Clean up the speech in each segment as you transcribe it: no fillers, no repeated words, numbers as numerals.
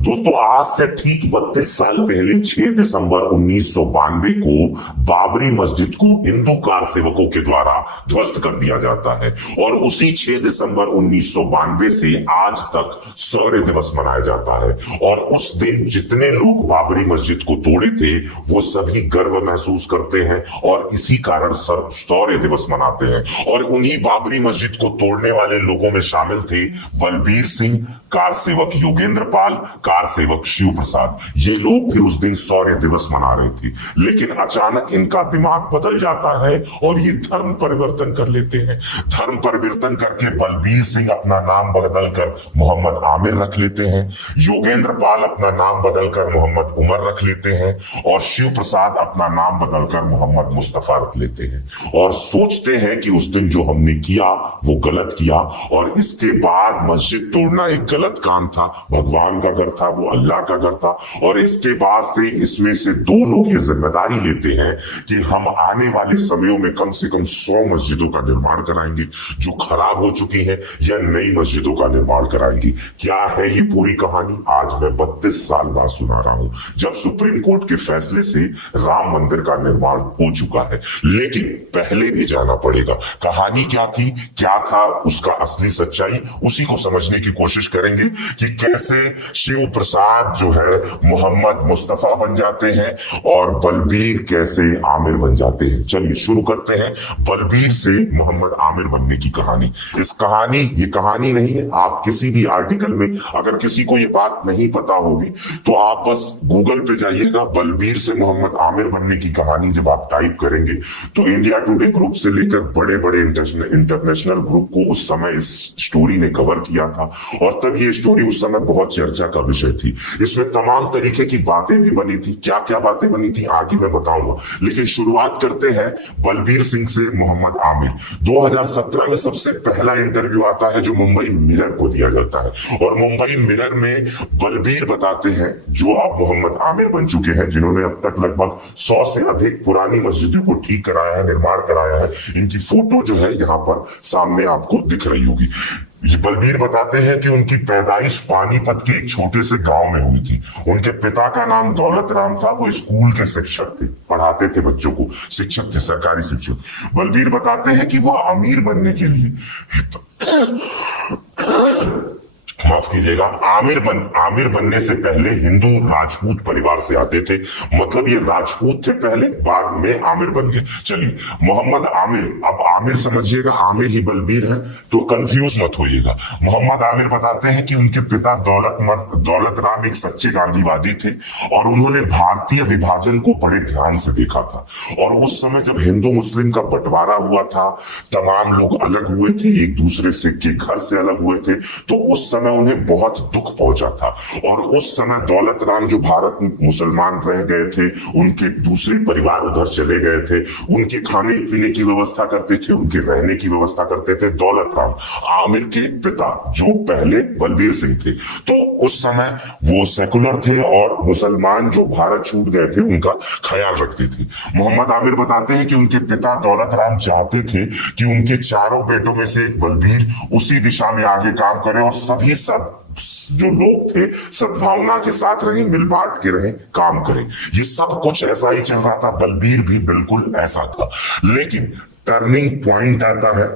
दोस्तों आज से ठीक 32 साल पहले 6 दिसंबर 1992 को बाबरी मस्जिद को हिंदू कार सेवकों के द्वारा ध्वस्त कर दिया जाता है और उसी 6 दिसंबर 1992 से आज तक शौर्य दिवस मनाया जाता है। और उस दिन जितने लोग बाबरी मस्जिद को तोड़े थे वो सभी गर्व महसूस करते हैं और इसी कारण शौर्य दिवस मनाते हैं। और उन्हीं बाबरी मस्जिद को तोड़ने वाले लोगों में शामिल थे बलबीर सिंह, कार सेवक योगेंद्र पाल, कार सेवक शिव प्रसाद। ये लोग भी उस दिन शौर्य दिवस मना रहे थे, लेकिन अचानक इनका दिमाग बदल जाता है और ये धर्म परिवर्तन कर लेते हैं। धर्म परिवर्तन करके बलबीर सिंह अपना नाम बदलकर मोहम्मद आमिर रख लेते हैं, योगेंद्र पाल अपना नाम बदलकर मोहम्मद उमर रख लेते हैं और शिव प्रसाद अपना नाम बदलकर मोहम्मद मुस्तफा रख लेते हैं और सोचते हैं कि उस दिन जो हमने किया वो गलत किया और इसके बाद मस्जिद तोड़ना एक गलत काम था, भगवान का घर था, वो अल्लाह का घर था। और इसके बाद से इसमें से दो लोग ये जिम्मेदारी लेते हैं कि हम आने वाले समयों में कम से कम 100 मस्जिदों का निर्माण कराएंगे जो खराब हो चुकी हैं या नई मस्जिदों का निर्माण कराएंगे। क्या है ये पूरी कहानी, आज मैं 32 साल बाद सुना रहा हूं, जब सुप्रीम कोर्ट के फैसले से राम मंदिर का निर्माण हो चुका है। लेकिन पहले भी जाना पड़ेगा कहानी क्या थी, क्या था उसका असली सच्चाई, उसी को समझने की कोशिश करेंगे कि कैसे शिव प्रसाद जो है मोहम्मद मुस्तफा बन जाते हैं और बलबीर कैसे आमिर बन जाते हैं। चलिए शुरू करते हैं बलबीर से मोहम्मद आमिर बनने की कहानी। ये कहानी नहीं है, आप किसी भी आर्टिकल में अगर किसी को ये बात नहीं पता होगी तो आप बस गूगल पे जाइएगा, बलबीर से मोहम्मद आमिर बनने की कहानी जब आप टाइप करेंगे तो इंडिया टुडे ग्रुप से लेकर बड़े बड़े इंटरनेशनल ग्रुप को उस समय इस स्टोरी ने कवर किया था और तब ये स्टोरी उस समय बहुत चर्चा का विषय थी। इसमें तमाम तरीके की बातें भी बनी थी, क्या क्या बातें बनी थी आगे मैं बताऊंगा। लेकिन शुरुआत करते हैं बलबीर सिंह से मोहम्मद आमिर। 2017 में सबसे पहला इंटरव्यू आता है जो मुंबई मिरर को दिया जाता है और मुंबई मिरर में बलबीर बताते हैं, जो अब मोहम्मद आमिर बन चुके हैं, जिन्होंने अब तक लगभग 100 से अधिक पुरानी मस्जिदों को ठीक कराया है, निर्माण कराया है। इनकी फोटो जो है यहाँ पर सामने आपको दिख रही होगी। बलबीर बताते हैं कि उनकी पैदाइश पानीपत के एक छोटे से गांव में हुई थी। उनके पिता का नाम दौलत राम था, वो स्कूल के शिक्षक थे, पढ़ाते थे बच्चों को, शिक्षक थे, सरकारी शिक्षक। बलबीर बताते हैं कि वो अमीर बनने के लिए माफ कीजिएगा, आमिर बनने से पहले हिंदू राजपूत परिवार से आते थे। मतलब ये राजपूत थे पहले, बाद में आमिर बन गए। चलिए मोहम्मद आमिर, अब आमिर समझिएगा, आमिर ही बलबीर है तो कंफ्यूज मत होइएगा। मोहम्मद आमिर बताते हैं कि उनके पिता दौलत राम एक सच्चे गांधीवादी थे और उन्होंने भारतीय विभाजन को बड़े ध्यान से देखा था। और उस समय जब हिंदू मुस्लिम का बंटवारा हुआ था, तमाम लोग अलग हुए थे, एक दूसरे से के घर से अलग हुए थे, तो उस समय उन्हें बहुत दुख पहुंचा था। और उस समय दौलत राम जो भारत में मुसलमान रह गए थे, उनके दूसरे परिवार उधर चले गए थे, उनके खाने पीने की व्यवस्था करते थे, उनके रहने की व्यवस्था करते थे दौलत राम, आमिर के पिता जो पहले बलबीर सिंह थे। तो उस समय वो सेकुलर थे और मुसलमान जो भारत छूट गए थे उनका ख्याल रखते थे। मोहम्मद आमिर बताते हैं कि उनके पिता दौलत राम चाहते थे कि उनके चारों बेटों में से एक बलबीर उसी दिशा में आगे काम करे और सभी सब जो लोग थे सद्भावना के साथ रहे, मिल बांट के रहे, काम करें। ये सब कुछ ऐसा ही चल रहा था, बलबीर भी बिल्कुल ऐसा था। लेकिन टर्निंग पॉइंट आता है,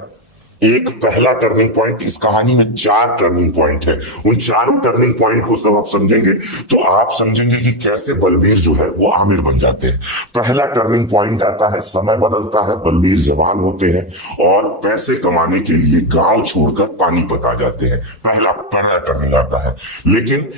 एक पहला टर्निंग पॉइंट। इस कहानी में 4 टर्निंग पॉइंट है। उन चारों टर्निंग पॉइंट को जब आप समझेंगे तो आप समझेंगे कि कैसे बलबीर जो है वो आमिर बन जाते हैं। पहला टर्निंग पॉइंट आता है, समय बदलता है, बलबीर जवान होते हैं और पैसे कमाने के लिए गांव छोड़कर पानीपत आ जाते हैं। पहला टर्निंग आता है। लेकिन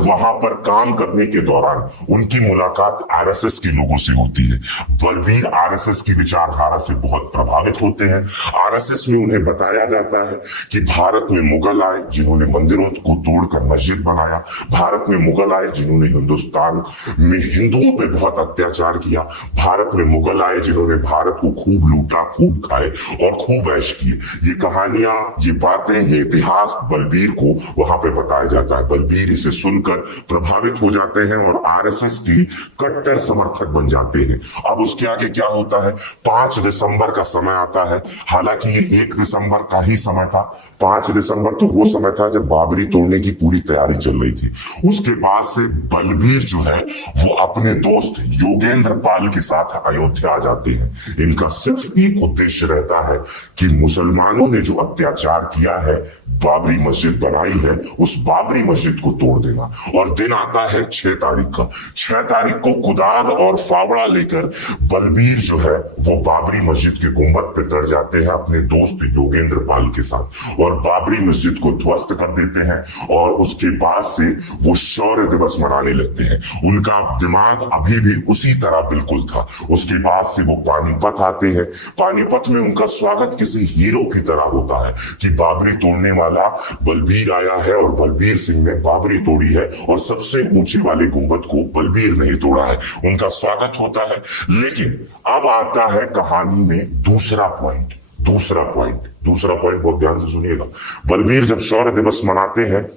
वहां पर काम करने के दौरान उनकी मुलाकात आरएसएस के लोगों से होती है। बलबीर आरएसएस की विचारधारा से बहुत प्रभावित होते हैं। आरएसएस में उन्हें बताया जाता है कि भारत में मुगल आए जिन्होंने मंदिरों को तोड़कर मस्जिद बनाया, भारत में मुगल आए जिन्होंने हिंदुस्तान में हिंदुओं पे बहुत अत्याचार किया, भारत में मुगल आए जिन्होंने भारत को खूब लूटा, खूब खाए और खूब ऐश किए। ये कहानियां, ये बातें, ये इतिहास बलबीर को वहां पे बताया जाता है। बलबीर इसे सुनकर प्रभावित हो जाते हैं और आरएसएस की कट्टर समर्थक बन जाते हैं। अब उसके आगे क्या होता है, 5 दिसंबर का समय आता है। हालांकि हालांकि ये 1 दिसंबर का ही समय था। 5 दिसंबर तो वो समय था जब बाबरी तोड़ने की पूरी तैयारी चल रही थी। उसके बाद से बलबीर जो है वो अपने दोस्त योगेंद्र पाल के साथ अयोध्या आ जाते हैं। इनका सिर्फ एक उद्देश्य रहता है कि मुसलमानों ने जो अत्याचार किया है, बाबरी मस्जिद बनाई है, उस बाबरी मस्जिद को तोड़ देना। और दिन आता है 6 तारीख का। 6 तारीख को कुदाल और फावड़ा लेकर बलबीर जो है वो बाबरी मस्जिद के गुंबद पे चढ़ जाते हैं अपने दोस्त योगेंद्र पाल के साथ, और बाबरी मस्जिद को ध्वस्त कर देते हैं। और उसके बाद से वो शौर्य दिवस मनाने लगते हैं। उनका दिमाग अभी भी उसी तरह बिल्कुल था। उसके बाद से वो पानीपत आते हैं। पानीपत में उनका स्वागत किसी हीरो की तरह होता है कि बाबरी तोड़ने वाला बलबीर आया है और बलबीर सिंह ने बाबरी तोड़ी है और सबसे ऊंचे वाले गुंबद को बलबीर नहीं तोड़ा है। उनका स्वागत होता है। लेकिन अब आता है कहानी में दूसरा पॉइंट बहुत ध्यान से सुनिएगा। बलबीर जब शौर्य दिवस मनाते हैं,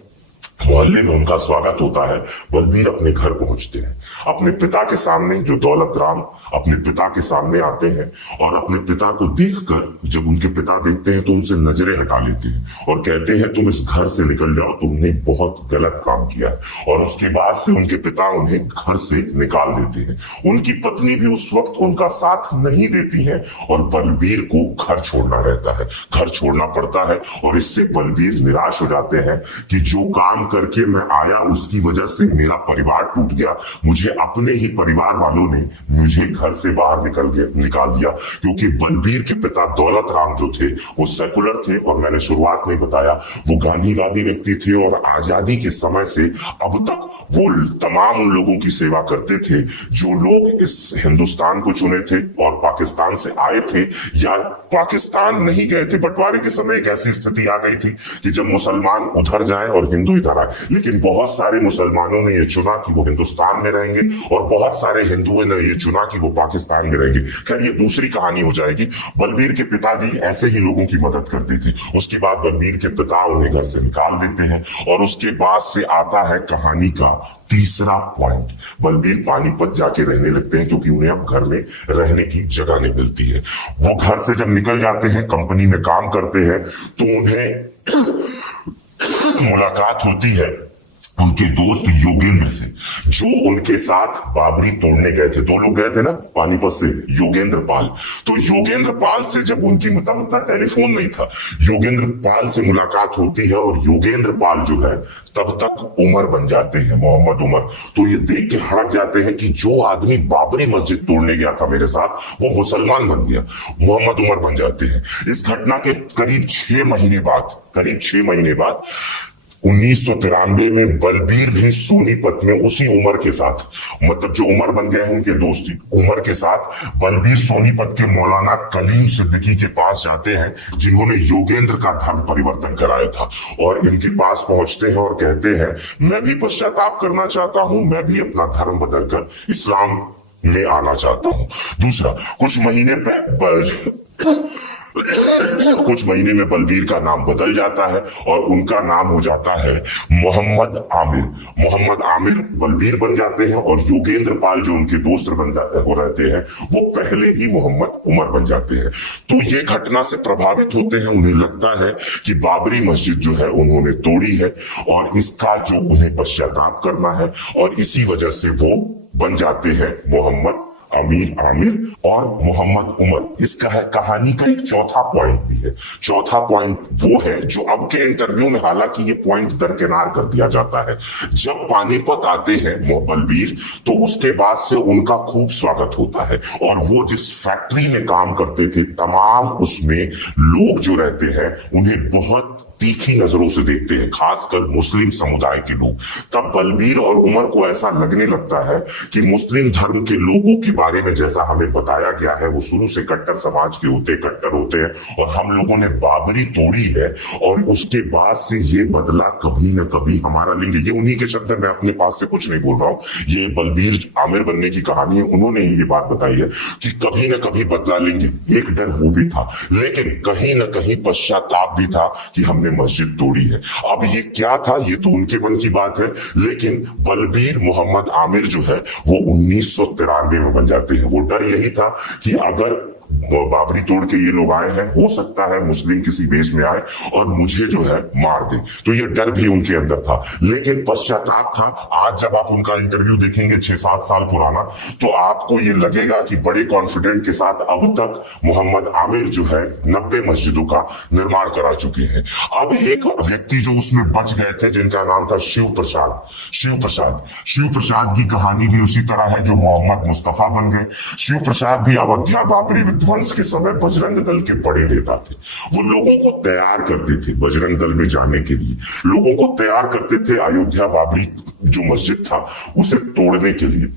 मोहल्ले में उनका स्वागत होता है। बलबीर अपने घर पहुंचते हैं। अपने पिता के सामने, जो दौलत राम अपने पिता के सामने आते हैं, और अपने पिता को देखकर जब उनके पिता देखते हैं तो उनसे नजरें हटा लेते हैं और कहते हैं तुम इस घर से निकल जाओ, तुमने बहुत गलत काम किया है। और उसके बाद से उनके पिता उन्हें घर से निकाल देते हैं। उनकी पत्नी भी उस वक्त उनका साथ नहीं देती है और बलबीर को घर छोड़ना रहता है, घर छोड़ना पड़ता है। और इससे बलबीर निराश हो जाते हैं कि जो काम करके मैं आया उसकी वजह से मेरा परिवार टूट गया, मुझे अपने ही परिवार वालों ने मुझे घर से बाहर निकाल दिया। क्योंकि बलबीर के पिता दौलत राम जो थे वो सेकुलर थे, और मैंने शुरुआत में बताया वो गांधीवादी व्यक्ति थे, और आजादी के समय से अब तक वो तमाम उन लोगों की सेवा करते थे जो लोग इस हिंदुस्तान को चुने थे और पाकिस्तान से आए थे या पाकिस्तान नहीं गए थे। बंटवारे के समय एक ऐसी स्थिति आ गई थी कि जब मुसलमान उधर जाए और हिंदू इधर आए, लेकिन बहुत सारे मुसलमानों ने ये चुना कि वो हिंदुस्तान में रहेंगे और बहुत सारे हिंदुओं ने ये चुना कि वो पाकिस्तान में रहेंगे। खैर ये दूसरी कहानी हो जाएगी। बलबीर के पिताजी ऐसे ही लोगों की मदद करते थे। उसके बाद बलबीर के पिता उन्हें घर से निकाल देते हैं, और उसके बाद से आता है कहानी का तीसरा पॉइंट। बलबीर पानीपत जाके रहने लगते हैं क्योंकि उन्हें अब घर में रहने की जगह नहीं मिलती है। वो घर से जब निकल जाते हैं, कंपनी में काम करते हैं, तो उन्हें मुलाकात होती है उनके दोस्त योगेंद्र से, जो उनके साथ बाबरी तोड़ने गए थे। 2 लोग गए थे ना पानीपत से, योगेंद्र पाल। तो योगेंद्र पाल से जब उनकी मतलब टेलीफोन नहीं था, योगेंद्र पाल से मुलाकात होती है, और योगेंद्र पाल जो है तब तक उमर बन जाते हैं, मोहम्मद उमर। तो ये देख के हड़क जाते हैं कि जो आदमी बाबरी मस्जिद तोड़ने गया था मेरे साथ, वो मुसलमान बन गया, मोहम्मद उमर बन जाते हैं। इस घटना के करीब 6 महीने बाद 1993 में बलबीर भी सोनीपत में उसी उमर के साथ, मतलब जो उमर बन गए हैं उनके दोस्त उमर के साथ, बलबीर सोनीपत के मौलाना कलीम सिद्दीकी के पास जाते हैं, जिन्होंने योगेंद्र का धर्म परिवर्तन कराया था। और इनके पास पहुंचते हैं और कहते हैं मैं भी पश्चाताप करना चाहता हूं, मैं भी अपना धर्म बदलकर इस्लाम में आना चाहता हूं। दूसरा, कुछ महीने में बलबीर का नाम बदल जाता है और उनका नाम हो जाता है मोहम्मद आमिर। मोहम्मद आमिर बलबीर बन जाते हैं, और योगेंद्र पाल जो उनके दोस्त रहते हैं वो पहले ही मोहम्मद उमर बन जाते हैं। तो ये घटना से प्रभावित होते हैं। उन्हें लगता है कि बाबरी मस्जिद जो है उन्होंने तोड़ी है और इसका जो उन्हें पश्चाताप करना है, और इसी वजह से वो बन जाते हैं मोहम्मद आमिर और मोहम्मद उमर। इसका है कहानी का एक चौथा पॉइंट भी है। चौथा पॉइंट वो है जो अब के इंटरव्यू में हालांकि ये पॉइंट दरकिनार कर दिया जाता है। जब पानीपत आते हैं बलबीर, तो उसके बाद से उनका खूब स्वागत होता है, और वो जिस फैक्ट्री में काम करते थे तमाम उसमें लोग जो रहते हैं उन्हें बहुत तीखी नजरों से देखते हैं, खासकर मुस्लिम समुदाय के लोग। तब बलबीर और उमर को ऐसा लगने लगता है कि मुस्लिम धर्म के लोगों के बारे में जैसा हमें बताया गया है वो शुरू से कट्टर समाज के कट्टर होते हैं, और हम लोगों ने बाबरी तोड़ी है और उसके बाद से ये बदला कभी न कभी हमारा लेंगे। ये उन्हीं के शब्द, मैं अपने पास से कुछ नहीं बोल रहा हूँ, ये बलबीर आमिर बनने की कहानी है, उन्होंने ही ये बात बताई है कि कभी न कभी बदला लेंगे। एक डर वो भी था, लेकिन कहीं न कहीं पश्चाताप भी था कि हमने मस्जिद तोड़ी है। अब ये क्या था, ये तो उनके मन की बात है, लेकिन बलबीर मोहम्मद आमिर जो है वो 1993 में बन जाते हैं। वो डर यही था कि अगर बाबरी तोड़ के ये लोग आए हैं, हो सकता है मुस्लिम किसी वेश में आए और मुझे जो है मार दे। तो ये डर भी उनके अंदर था, लेकिन पश्चाताप था। आज जब आप उनका इंटरव्यू देखेंगे 6-7 साल पुराना, तो आपको ये लगेगा कि बड़े कॉन्फिडेंट के साथ अब तक मोहम्मद आमिर जो है 90 मस्जिदों का निर्माण करा चुके हैं। अब एक व्यक्ति जो उसमें बच गए थे, जिनका नाम था शिव प्रसाद। शिव प्रसाद की कहानी भी उसी तरह है जो मोहम्मद मुस्तफा बन गए। शिव प्रसाद भी अयोध्या बाबरी विध्वंस के समय बजरंग दल के बड़े नेता थे। वो लोगों को तैयार करते थे बजरंग दल में जाने के लिए, लोगों को तैयार करते थे अयोध्या बाबरी जो मस्जिद था उसे तोड़ने के लिए।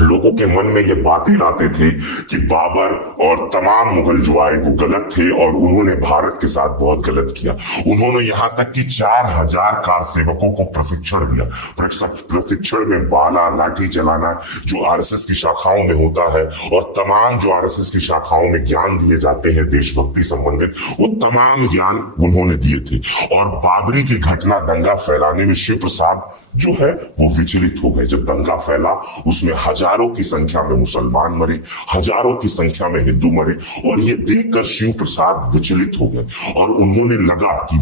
लोगों के मन में ये बातें लाते थे कि बाबर और तमाम मुगल जो आए वो गलत थे और उन्होंने भारत के साथ बहुत गलत किया। उन्होंने यहां तक कि 4000 कार सेवकों को प्रशिक्षण दिया। प्रशिक्षण में बाला लाठी चलाना जो आरएसएस की शाखाओं में होता है, और तमाम जो आरएसएस की शाखाओं में ज्ञान दिए जाते हैं देशभक्ति संबंधित, वो तमाम ज्ञान उन्होंने दिए थे। और बाबरी की घटना दंगा फैलाने में शिव प्रसाद जो है वो विचलित हो गए। जब दंगा फैला उसमें हजारों की संख्या में मुसलमान मरे, हजारों की संख्या में हिंदू मरे, और ये देखकर शिव प्रसाद विचलित हो गए और उन्होंने लगा कि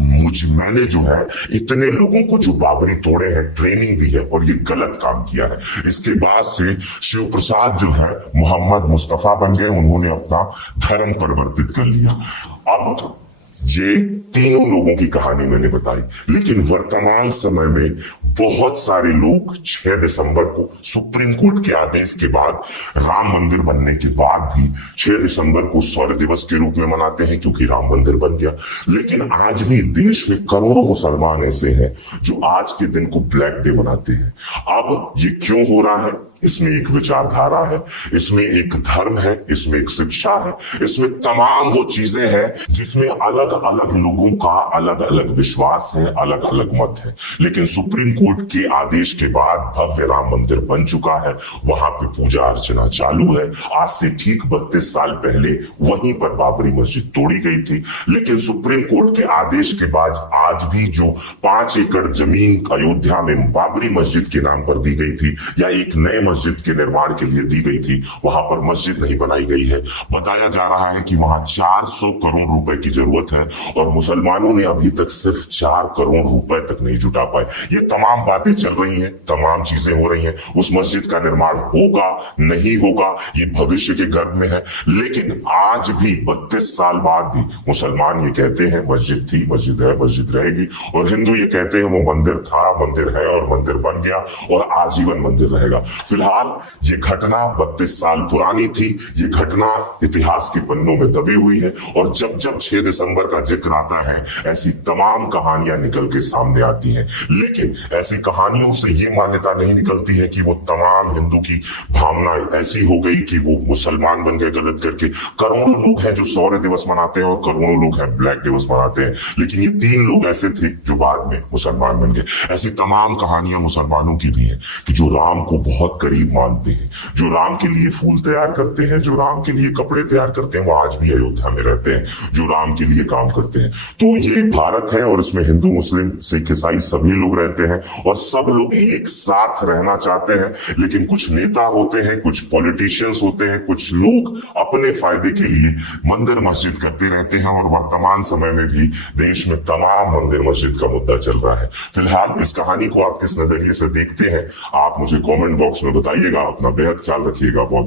मैंने जो है इतने लोगों को जो बाबरी तोड़े हैं ट्रेनिंग दी है और ये गलत काम किया है। इसके बाद से शिव प्रसाद जो है मोहम्मद मुस्तफा बन गए। उन्होंने अपना धर्म परिवर्तित कर लिया। अब ये तीनों लोगों की कहानी मैंने बताई, लेकिन वर्तमान समय में बहुत सारे लोग 6 दिसंबर को सुप्रीम कोर्ट के आदेश के बाद, राम मंदिर बनने के बाद भी 6 दिसंबर को स्वर्ण दिवस के रूप में मनाते हैं क्योंकि राम मंदिर बन गया। लेकिन आज भी देश में करोड़ों मुसलमान ऐसे हैं जो आज के दिन को ब्लैक डे मनाते हैं। अब ये क्यों हो रहा है? इसमें एक विचारधारा है, इसमें एक धर्म है, इसमें एक शिक्षा है, इसमें तमाम वो चीजें हैं जिसमें अलग अलग लोगों का अलग अलग विश्वास है, अलग अलग मत है। लेकिन सुप्रीम कोर्ट के आदेश के बाद भव्य राम मंदिर बन चुका है, वहां पे पूजा अर्चना चालू है। आज से ठीक 32 साल पहले वहीं पर बाबरी मस्जिद तोड़ी गई थी, लेकिन सुप्रीम कोर्ट के आदेश के बाद आज भी जो 5 एकड़ जमीन अयोध्या में बाबरी मस्जिद के नाम पर दी गई थी या एक नए मस्जिद के निर्माण के लिए दी गई थी, वहां पर मस्जिद नहीं बनाई गई है। बताया जा रहा है कि वहां 400 करोड़ रुपए की जरूरत है और मुसलमानों ने अभी तक सिर्फ 4 करोड़ रुपए तक नहीं जुटा पाए। ये तमाम बातें चल रही हैं, तमाम चीजें हो रही हैं। उस मस्जिद का निर्माण होगा नहीं होगा ये भविष्य के गर्भ में है, लेकिन आज भी 32 साल बाद भी मुसलमान ये कहते हैं मस्जिद थी, मस्जिद है, मस्जिद रहेगी, और हिंदू ये कहते हैं वो मंदिर था, मंदिर है और मंदिर बन गया और आजीवन मंदिर रहेगा। फिलहाल ये घटना 32 साल पुरानी थी, ये घटना इतिहास के पन्नों में दबी हुई है, और जब जब 6 दिसंबर का जिक्र आता है ऐसी तमाम कहानियां निकल के सामने आती हैं। लेकिन ऐसी कहानियों से ये मान्यता नहीं निकलती है कि वो तमाम हिंदू की भावना ऐसी हो गई कि वो मुसलमान बन गए गलत करके। करोड़ों लोग हैं जो शौर्य दिवस मनाते हैं और करोड़ों लोग हैं ब्लैक दिवस मनाते हैं, लेकिन ये 3 लोग ऐसे थे जो बाद में मुसलमान बन गए। ऐसी तमाम कहानियां मुसलमानों की भी हैं कि जो राम को बहुत करीब मानते हैं, जो राम के लिए फूल तैयार करते हैं, जो राम के लिए कपड़े तैयार करते हैं, वो आज भी अयोध्या में रहते हैं, जो राम के लिए काम करते हैं। तो ये भारत है और इसमें हिंदू मुस्लिम सिख ईसाई सभी लोग रहते हैं और सब लोग एक साथ रहना चाहते हैं। लेकिन कुछ नेता होते हैं, कुछ पॉलिटिशियंस होते हैं, कुछ लोग अपने फायदे के लिए मंदिर मस्जिद करते रहते हैं, और वर्तमान समय में भी देश में तमाम मंदिर मस्जिद का मुद्दा चल रहा है। फिलहाल इस कहानी को आप किस नजरिए से देखते हैं आप मुझे कमेंट बॉक्स में बताइएगा। अपना बेहद ख्याल रखिएगा। बहुत